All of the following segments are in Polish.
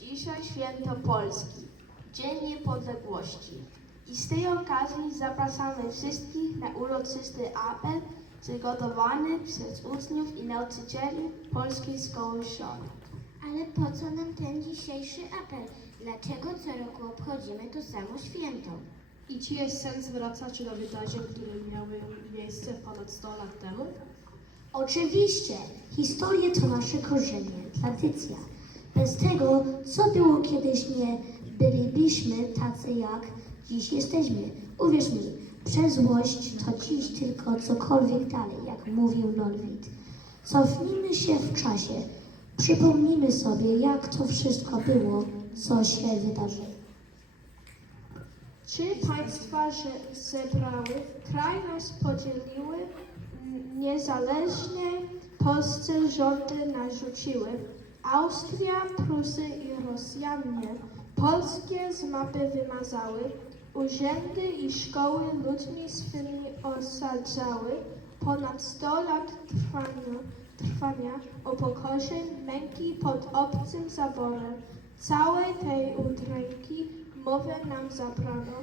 Dzisiaj święto Polski, Dzień Niepodległości. I z tej okazji zapraszamy wszystkich na uroczysty apel przygotowany przez uczniów i nauczycieli Polskiej Szkoły Szkolnej. Ale po co nam ten dzisiejszy apel? Dlaczego co roku obchodzimy to samo święto? I czy jest sens wracać do wydarzeń, które miały miejsce ponad 100 lat temu? Oczywiście, historia to nasze korzenie, tradycja. Bez tego, co było kiedyś, nie bylibyśmy tacy, jak dziś jesteśmy. Uwierz mi, przezłość to dziś tylko cokolwiek dalej, jak mówił Norwid. Cofnijmy się w czasie. Przypomnijmy sobie, jak to wszystko było, co się wydarzyło. Trzy państwa że- zebrały, kraj nas podzieliły, n- niezależnie Polsce rządy narzuciły. Austria, Prusy i Rosjanie Polskie z mapy wymazały, urzędy i szkoły ludźmi swymi osadzały. Ponad sto lat trwania, trwania upokorzeń, męki pod obcym zaborem. Całej tej udręki mowę nam zabrano.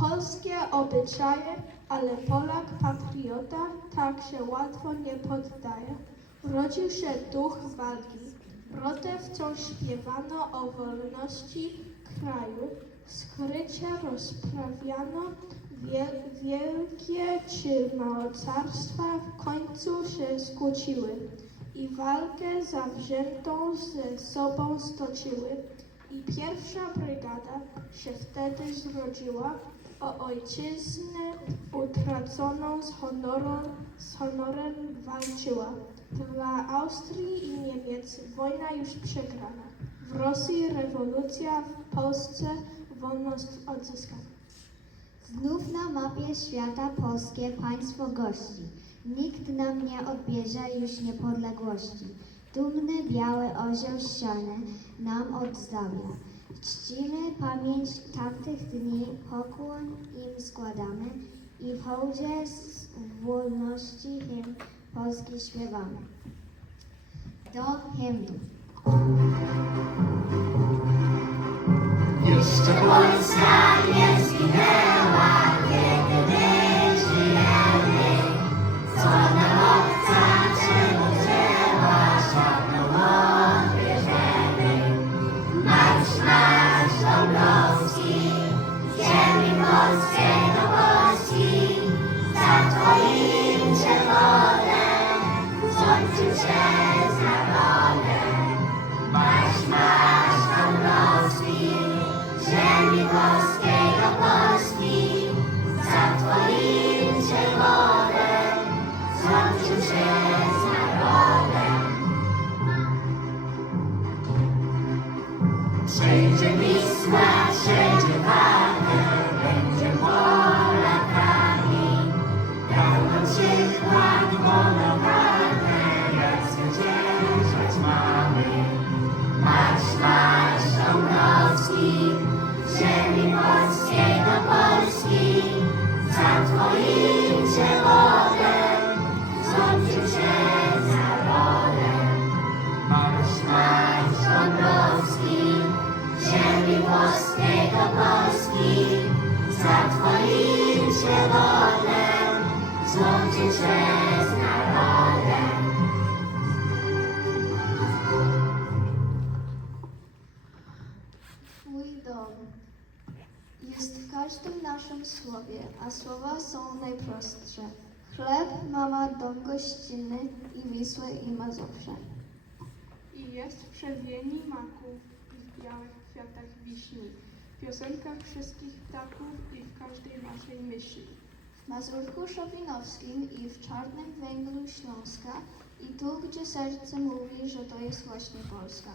Polskie obyczaje, ale Polak patriota tak się łatwo nie poddaje. Rodził się duch walki. Brotę wciąż śpiewano o wolności kraju. Skrycie rozprawiano wie, wielkie czy małe carstwa w końcu się skłóciły i walkę zawziętą ze sobą stoczyły. I pierwsza brygada się wtedy zrodziła o ojczyznę utraconą z, honorem, z honorem walczyła. Dla Austrii i Niemiec wojna już przegrana. W Rosji rewolucja, w Polsce wolność odzyskana. Znów na mapie świata polskie państwo gości. Nikt nam nie odbierze już niepodległości. Dumny biały orzeł ściany nam odzdawia. Czcimy pamięć tamtych dni, pokłon im składamy i w hołdzie z wolności hymn Polski śpiewamy. Do hymnu. Jeszcze Wszędzie Wisła, wszędzie Wadę, będzie Polakami. Pełną przykład monowarne, jak zwyciężać mamy. Marsz, marsz Dąbrowski, ziemi polskiej do Polski. Za twoim przewodem, do Polski. Za twoim przewodem, złączył się z narodem. Twój dom jest w każdym naszym słowie, a słowa są najprostsze. Chleb, mama, dom gościnny i Wisły i Mazowsze. I jest w krzewieni maków i w białych kwiatach wiśni, w piosenkach wszystkich ptaków i w każdej naszej myśli. W Mazurku Szopinowskim i w czarnym węglu Śląska i tu, gdzie serce mówi, że to jest właśnie Polska.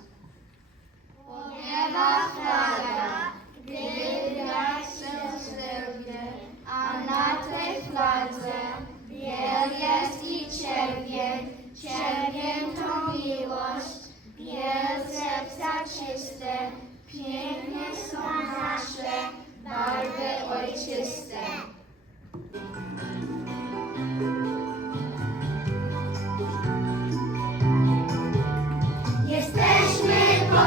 a na tej fladze biel jest i czerwień, czerwień to miłość, biel serca czyste, Piękne są nasze barwy ojczyste. Jesteśmy po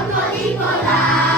Polacy.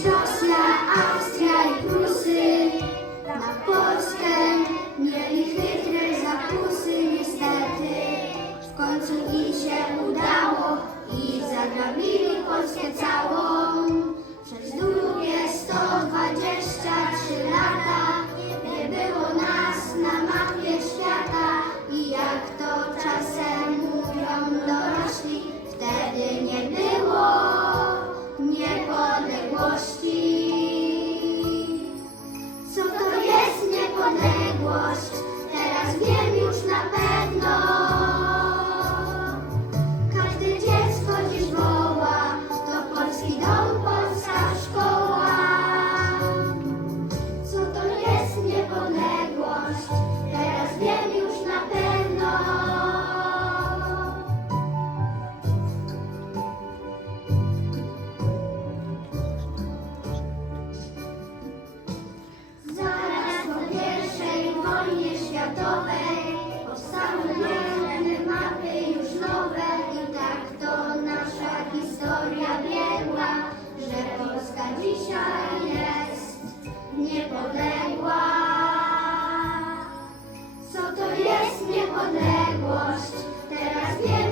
Rosja, Austria i Prusy. Na Polskę mieli Hitler zapusy niestety. W końcu im się udało i zagrabili Polskę całą. światowej powstały memy, mapy już nowe i tak to nasza historia biegła, że Polska dzisiaj jest niepodległa. Co to jest niepodległość? Teraz wiemy.